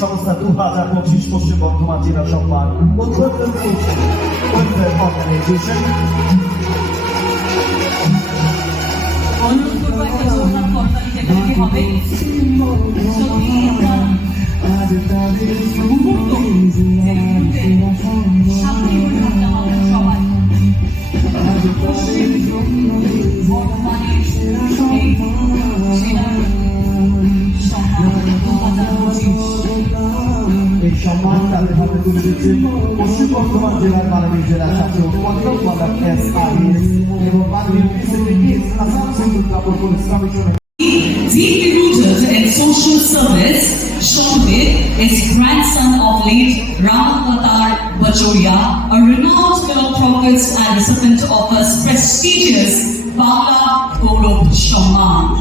cząca ducha zagłosić poszybą tłumaczyna Chopin. Odwrotnym kluczem, odwrotnym oknem dziewczyn. On już była jakaś żona porta i jak takie mamy. Są piękna. সম্মান তাদের হাতে তুলে দিচ্ছে পশ্চিম বর্ধমান জেলার মাননীয় জেলা ছাত্র পল্লব মাদার এস আহিস এবং মাননীয় পিসিপিএস আসানসোল দুর্গাপুর পুলিশ কমিশনের Deeply rooted in social service, Shonvir is grandson of late Ramavatar Bajoria, a renowned philanthropist and recipient of a prestigious Bangla Gaurav Shaman.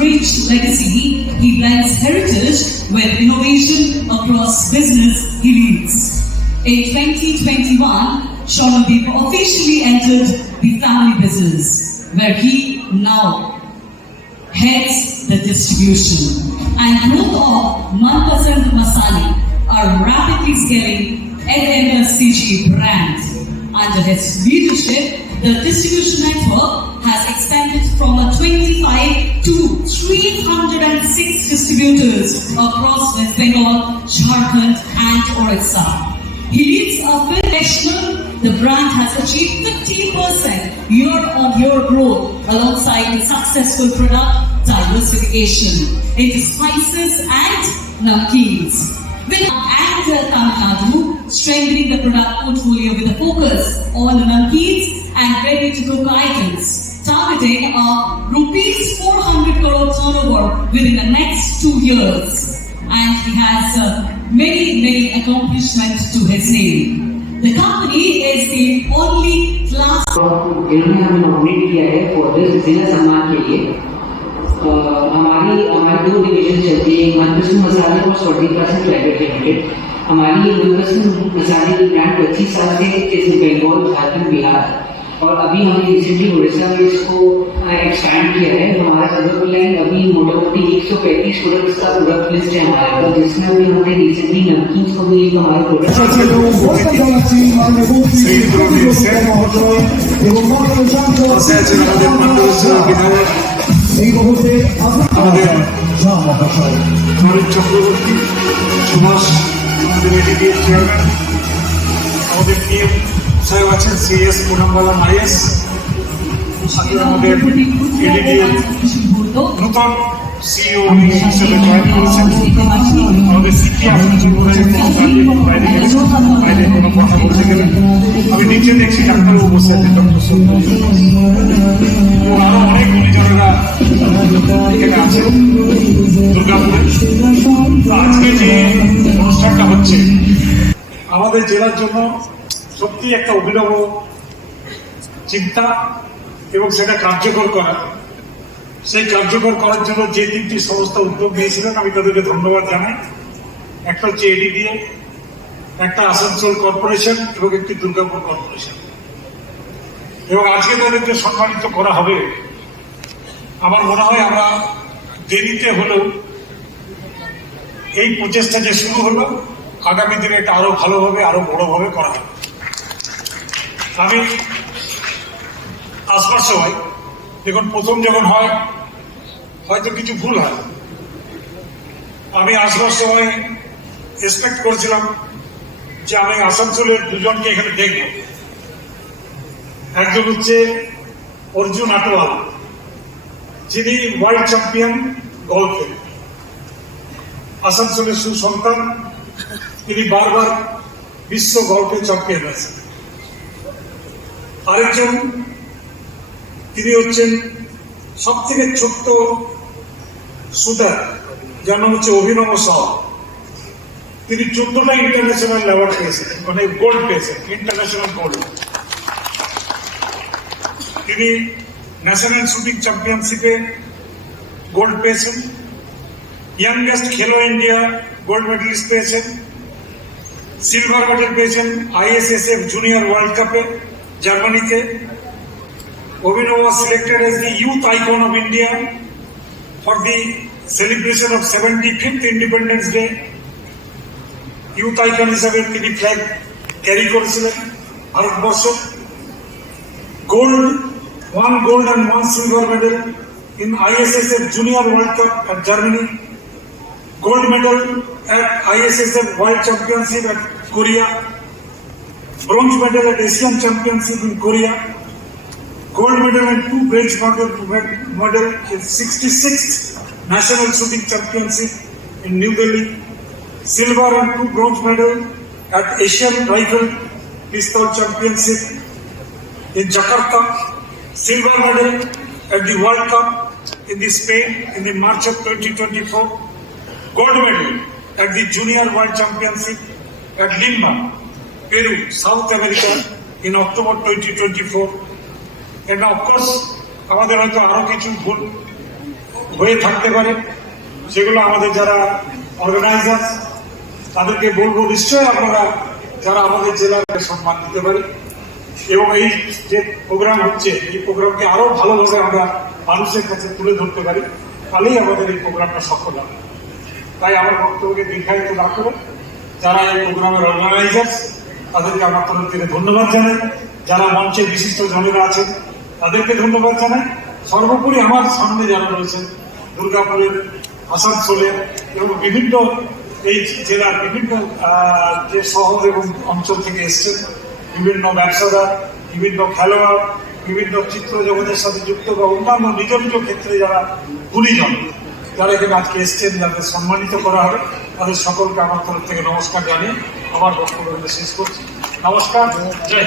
Rich legacy, he blends heritage with innovation across business he leads. In 2021, Shonabib officially entered the family business, where he now heads the distribution. And growth of Manpasand Masali are rapidly scaling NMSCG brand. Under his leadership, the distribution network has expanded from a 25 to 306 distributors across West Bengal, Jharkhand, and Orissa. He leads a film national. The brand has achieved 50% year-on-year growth alongside its successful product diversification into spices and namkeens. With and Tamil strengthening the product portfolio with a focus on namkeens and ready-to-cook items, targeting a rupees 400 crore turnover within the next two years. And he has uh, many, many accomplishments to his name. The company is the only class जिन्होंने हमें nominate किया है for this जिला सम्मान के लिए अ, हमारी हमारी दो डिवीजन चलती है एक मनपसंद मसाले और फोर्टी परसेंट प्राइवेट लिमिटेड हमारी मनपसंद मसाले की ब्रांड पच्चीस साल से इस बंगाल झारखंड बिहार और अभी हमने रिसेंटली उड़ीसा में इसको एक्सपैंड किया है। हमारा प्रोडक्ट लाइन अभी मोटामोटी एक सौ पैंतीस प्रोडक्ट्स का प्रोडक्ट लिस्ट है हमारे पास जिसमें अभी हमने रिसेंटली नमकीन को भी एक हमारा प्रोडक्ट মুহূর্তে আমাদের যা চক্রবর্তী সুভাষ আমাদের এডিডিএ চেয়ারম্যান আমাদের পিএম সাহেব আছেন সিএস পুনামবালা আইএস সাথে আমাদের এডিডিএ নূতন জয়েন করেছেন আমাদের বাইরে কোনো কথা বলতে গেলে। আমি দেখছি ডাক্তারবাবু বসে আছেন, ডক্টর সৌম্য ও আরও অনেক যে অনুষ্ঠানটা হচ্ছে, আমাদের জেলার জন্য সত্যি একটা অভিনব চিন্তা এবং সেটা কার্যকর করা। সেই কার্যকর করার জন্য যে তিনটি সংস্থা উদ্যোগ নিয়েছিলেন, আমি তাদেরকে ধন্যবাদ জানাই। একটা হচ্ছে এডিডিএ, একটা আসানসোল কর্পোরেশন এবং একটি দুর্গাপুর কর্পোরেশন। এবং আজকে তাদেরকে সম্মানিত করা হবে। আমার মনে হয় আমরা দেরিতে হলেও এই প্রচেষ্টা যে শুরু হলো, আগামী দিনে এটা আরও ভালোভাবে আরও বড়ভাবে করা হবে। আমি আসবার সময় দেখুন, প্রথম যখন হয়, হয়তো কিছু ভুল হয়। আমি আসবার সময় এক্সপেক্ট করছিলাম যে আমি আসানসোলের দুজনকে এখানে দেখব। একজন হচ্ছে অর্জুন আটোয়াল, যিনি ওয়ার্ল্ড চ্যাম্পিয়ন গল্ফে আসানসোলের সুসন্তান, তিনি বারবার বিশ্ব গল্ফে চ্যাম্পিয়ন আছেন আরেকজন তিনি হচ্ছেন সব থেকে ছোট্ট শুটার, যার নাম হচ্ছে অভিনব সাহ তিনি চোদ্দটা ইন্টারন্যাশনাল অ্যাওয়ার্ড পেয়েছেন মানে গোল্ড পেয়েছেন ইন্টারন্যাশনাল গোল্ড তিনি ন্যাশনাল শুটিং চ্যাম্পিয়নশিপে গোল্ড পেয়েছেন youngest Khelo India gold medalist পেয়েছেন সিলভার মেডেল পেয়েছেন আইএসএসএফ জুনিয়র ওয়ার্ল্ড কাপে জার্মানিতে Abhinav was selected as the youth icon of India for the of seventy fifth independence day youth icon হিসাবে তিনি flag carry করেছিলেন Bharatvarsha gold one gold and one silver medal in ISSF junior world cup at Germany gold medal at ISSF World Championship at Korea, bronze medal at Asian Championship in Korea, gold medal and two bronze medal, in 66th National Shooting Championship in New Delhi, silver and two bronze medal at Asian Rifle Pistol Championship in Jakarta, silver medal at the World Cup in the Spain in the March of 2024, gold medal at the Junior World Championship at Lima, Peru, South America in October 2024. Of course, আমাদের হয়তো আরও কিছু ভুল হয়ে থাকতে পারে। সেগুলো আমাদের যারা অর্গানাইজার তাদেরকে বলব নিশ্চয়ই আপনারা যারা আমাদের জেলাকে সম্মান দিতে পারে। এবং এই যে প্রোগ্রাম হচ্ছে এই প্রোগ্রামকে আরও ভালোভাবে আমরা মানুষের কাছে তুলে ধরতে পারি তাহলেই আমাদের এই প্রোগ্রামটা সফল হবে। তাই আমার বক্তব্যকে দীর্ঘায়িত না করে যারা এই প্রোগ্রামের অর্গানাইজার তাদেরকে আমার তরফ থেকে ধন্যবাদ জানাই। যারা মঞ্চে বিশিষ্ট জনেরা আছেন তাদেরকে ধন্যবাদ জানাই। সর্বোপরি আমার সামনে যারা রয়েছেন, দুর্গাপুরের আসানসোলে এবং বিভিন্ন এই জেলার বিভিন্ন যে শহর এবং অঞ্চল থেকে এসছেন, বিভিন্ন ব্যবসাদার, বিভিন্ন খেলোয়াড়, বিভিন্ন চিত্র জগতের সাথে যুক্ত বা অন্যান্য নিজ নিজ ক্ষেত্রে যারা গুণীজন, যারা এখানে আজকে এসছেন, যাদের সম্মানিত করা হবে, তাদের সকলকে আমার তরফ থেকে নমস্কার জানিয়ে আমার বক্তব্য শেষ করছি। নমস্কার, জয়